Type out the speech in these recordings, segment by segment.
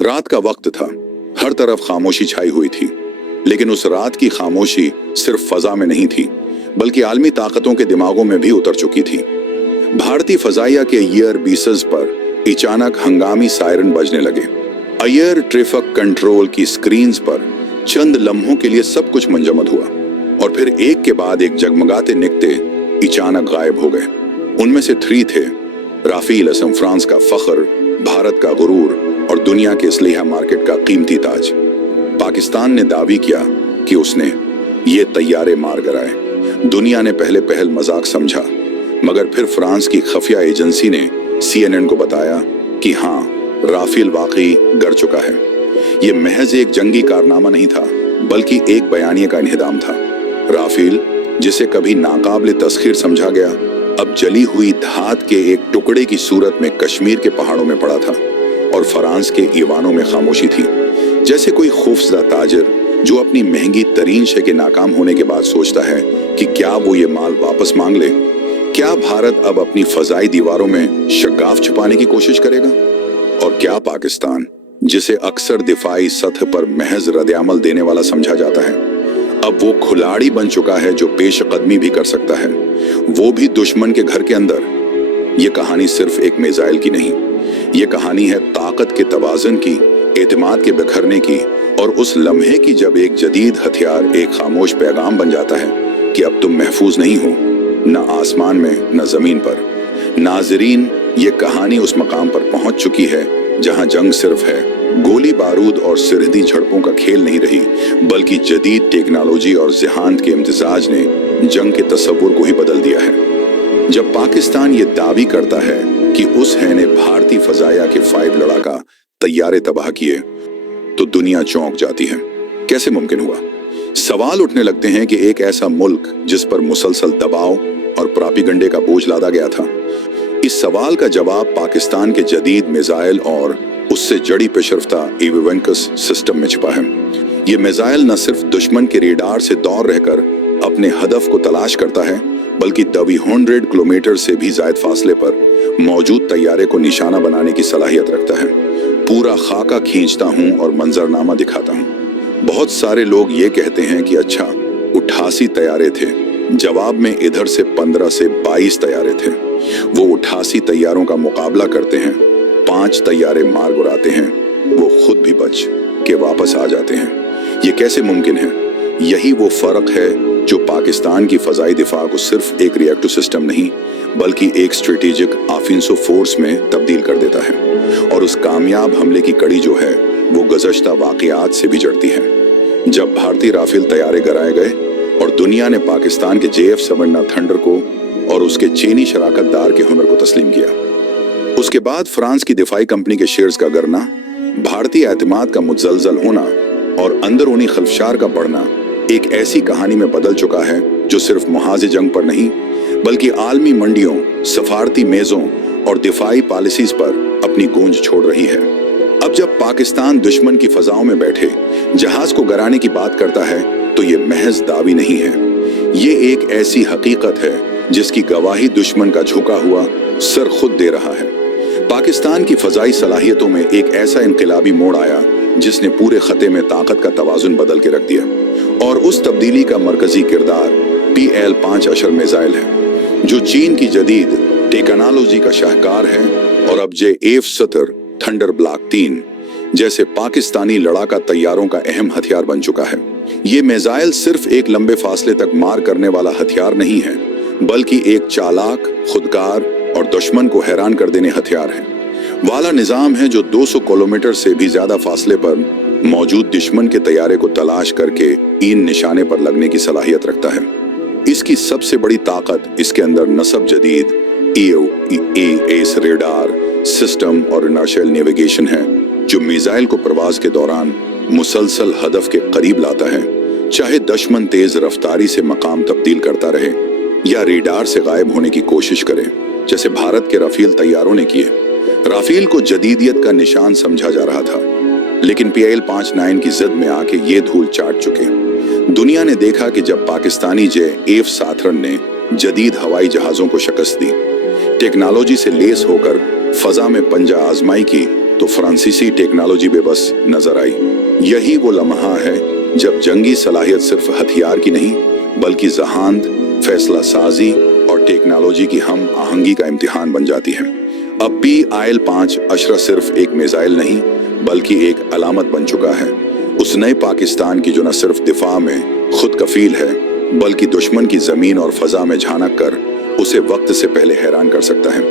रात का वक्त था। हर तरफ खामोशी छाई हुई थी। लेकिन उस रात की खामोशी सिर्फ फजा में नहीं थी, बल्कि आलमी ताकतों के दिमागों में भी उतर चुकी थी। भारतीय फजाइया के एयर बेसेस पर अचानक हंगामी सायरन बजने लगे। एयर ट्रैफिक कंट्रोल की स्क्रीन्स पर चंद लम्हों के लिए सब कुछ मंजमद हुआ, और फिर एक के बाद एक जगमगाते निकते अचानक गायब हो गए। उनमें से 3 थे: राफेल, असम फ्रांस का फख्र, भारत का गुरूर और दुनिया के इसलिहा मार्केट का कीमती ताज। पाकिस्तान ने दावी किया कि उसने ये तैयारे मार गिराए। दुनिया ने पहले पहल मजाक समझा, मगर फिर फ्रांस की खुफिया एजेंसी ने CNN को बताया कि हाँ, राफेल वाकई गिर चुका है। ये महज एक जंगी कारनामा नहीं था, बल्कि एक बयानिए का इन्हिदाम था। राफेल, जिसे कभी नाकाबिल तस्खीर समझा गया, अब जली हुई धात के एक टुकड़े की सूरत में कश्मीर के पहाड़ों में पड़ा था, और फ्रांस के ईवानों में खामोशी थी। जैसे कोई खौफजदा ताजिर जो अपनी महंगी तरीन शे के नाकाम होने के बाद सोचता है कि क्या वो ये माल वापस मांग ले। क्या भारत अब अपनी फजाई दीवारों में शगाफ छुपाने की कोशिश करेगा? और क्या पाकिस्तान, जिसे अक्सर दिफाई सतह पर महज रद्द-ए-अमल देने वाला समझा जाता है, अब वो खिलाड़ी बन चुका है जो पेशकदमी भी कर सकता है, वो भी दुश्मन के घर के अंदर? ये कहानी सिर्फ एक मिसाइल की नहीं, ये कहानी है ताकत के तवाज़ुन की, एतमाद के बिखरने की, और उस लम्हे की जब एक जदीद हथियार एक खामोश पैगाम बन जाता है कि अब तुम महफूज नहीं हो, न आसमान में न जमीन पर। नाजरीन, ये कहानी उस मकाम पर पहुंच चुकी है जहां जंग सिर्फ है गोली बारूद और सरहदी झड़पों का खेल नहीं रही, बल्कि जदीद टेक्नोलॉजी और ज़हानत के इम्तिजाज ने जंग के तस्वुर को ही बदल दिया है। जब पाकिस्तान ये दावी करता है कि उस है ने भारतीय फजाया के 5 लड़ाका तैयारे तबाह किए, तो दुनिया चौंक जाती है। कैसे मुमकिन हुआ? सवाल उठने लगते हैं कि एक ऐसा मुल्क जिस पर मुसलसल दबाव और प्रोपेगेंडे का बोझ लादा गया था, इस सवाल का जवाब पाकिस्तान के जदीद मिसाइल और उससे जड़ी पेशरफ्ता एविवेंकस सिस्टम में छिपा है। ये मिसाइल न सिर्फ दुश्मन के रेडार से दूर रहकर अपने हदफ को तलाश करता है, बल्कि 200 किलोमीटर से भी ज्यादा फासले पर मौजूद तैयारे को निशाना बनाने की सलाहियत रखता है। पूरा खाका खींचता हूँ और मंजरनामा दिखाता हूँ। बहुत सारे लोग ये कहते हैं कि अच्छा, 88 तैयारे थे। जवाब में इधर से 15 से 22 तैयारे थे। वो 88 तैयारों का मुकाबला करते हैं, 5 तैयारे मार गिराते हैं, वो खुद भी बच के वापस आ जाते हैं। ये कैसे मुमकिन है? यही वो फर्क है जो पाकिस्तान की फजाई दिफा को सिर्फ एक रिएक्टिव सिस्टम नहीं, बल्कि एक स्ट्रेटेजिक ऑफेंसिव फोर्स में तब्दील कर देता है। और उस कामयाब हमले की कड़ी जो है, वो गुज़श्ता वाक़यात से भी जड़ती है। जब भारतीय राफेल तैयारे गिराए गए और दुनिया ने पाकिस्तान के JF-17 थंडर को और उसके चीनी शराकतदार के हुनर को तस्लीम किया, उसके बाद फ्रांस की दिफाई कंपनी के शेयर्स का गिरना, भारतीय एतमाद का मुतज़लज़ल होना और अंदरूनी खलफशार का बढ़ना एक ऐसी कहानी में बदल चुका है जो सिर्फ मुहाज़े जंग पर नहीं, बल्कि आलमी मंडियों, सफारती मेज़ों और दिफाई पॉलिसीज पर अपनी गूंज छोड़ रही है। अब जब पाकिस्तान दुश्मन की फजाओं में बैठे जहाज को गिराने की बात करता है, तो ये महज दावी नहीं है, ये एक ऐसी हकीकत है जिसकी गवाही दुश्मन का झुका हुआ सर खुद दे रहा है। पाकिस्तान की फजाई सलाहियतों में एक ऐसा इनकलाबी मोड़ आया जिसने पूरे खत्े में ताकत का तवाज़ुन बदल के रख दिया, और उस तब्दीली का मरकजी किरदार PL-5 अशर मिसाइल है, जो चीन की जदीद टेक्नोलॉजी का शाहकार है और अब JF-17 थंडर ब्लॉक 3 जैसे पाकिस्तानी लड़ाका तैयारों का अहम हथियार बन चुका है। ये मिसाइल सिर्फ एक लंबे फासले तक मार करने वाला हथियार नहीं है, बल्कि एक चालाक, खुदकार और दुश्मन को हैरान कर देने हथियार है वाला निजाम है, जो 200 किलोमीटर से भी ज्यादा फासले पर मौजूद दुश्मन के तैयारे को तलाश करके इन निशाने पर लगने की सलाहियत रखता है। इसकी सबसे बड़ी ताकत इसके अंदर नस्ब जदीद EOAS रेडार सिस्टम और इनर्शियल नेविगेशन है, जो मिसाइल को प्रवास के दौरान मुसलसल हदफ के करीब लाता है, चाहे दुश्मन तेज रफ्तारी से मकाम तब्दील करता रहे या रेडार से गायब होने की कोशिश करे, जैसे भारत के राफेल तैयारों ने किए। राफेल को जदीदियत का निशान समझा जा रहा था, लेकिन PL-59 की जिद में आके ये धूल चाट चुके। दुनिया ने देखा कि जब पाकिस्तानी JF-17 ने जदीद हवाई जहाजों को शिकस्त दी, टेक्नोलॉजी से लेस होकर फजा में पंजा आजमाई की, तो फ्रांसीसी टेक्नोलॉजी बेबस नजर आई। यही वो लम्हा है जब जंगी सलाहियत सिर्फ हथियार की नहीं बल्कि जहांत, फैसला साजी और टेक्नोलॉजी की हम आहंगी का इम्तिहान बन जाती है। अब PIL-5 अशरा सिर्फ एक मिसाइल नहीं बल्कि एक अलामत बन चुका है उस नए पाकिस्तान की जो न सिर्फ दिफा में खुद कफील है बल्कि दुश्मन की जमीन और फजा में झांक कर उसे वक्त से पहले हैरान कर सकता है।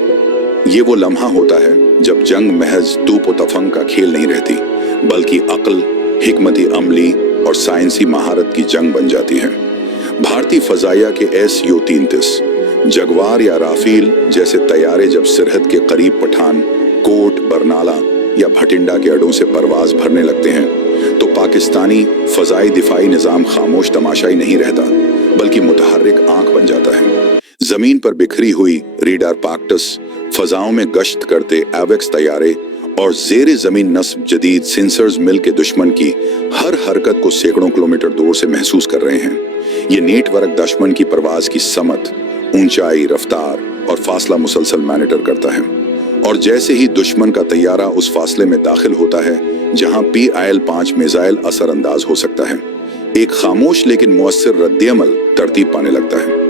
ये वो लम्हा होता है जब जंग महज तूप और तफंग का खेल नहीं रहती बल्कि अक्ल, हिकमती अमली और साइंसी महारत की जंग बन जाती है। भारतीय फजाइया के SU-33 जगवार या राफेल जैसे तैयारे जब सिरहद के करीब पठान, कोट, बरनाला या भटिंडा के अड्डों से परवाज भरने लगते हैं तो पाकिस्तानी फजाई दिफाई निजाम खामोश तमाशाई नहीं रहता बल्कि मुतहर्रिक आंख बन जाता है। जमीन पर बिखरी हुई रेडार पाक्टस, फजाओं में गश्त करते एवेक्स तैयारे और जेरे जमीन नस्ब जदीद सेंसर्स मिल के दुश्मन की हर हरकत को सैकड़ों किलोमीटर दूर से महसूस कर रहे हैं। ये नेटवर्क दुश्मन की परवाज की समत, ऊंचाई, रफ्तार और फासला मुसलसल मॉनिटर करता है और जैसे ही दुश्मन का तैयारा उस फासले में दाखिल होता है जहां PIL-5 मिसाइल असरअंदाज हो सकता है, एक खामोश लेकिन मुअस्सिर रद्द-ए-अमल तरतीब पाने लगता है।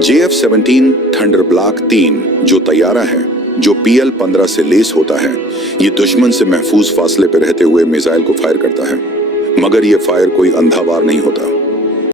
JF-17 थंडर ब्लॉक 3 जो तैयारा है जो PL-15 से लेस होता है, ये दुश्मन से महफूज फासले पर रहते हुए मिसाइल को फायर करता है, मगर ये फायर कोई अंधा वार नहीं होता।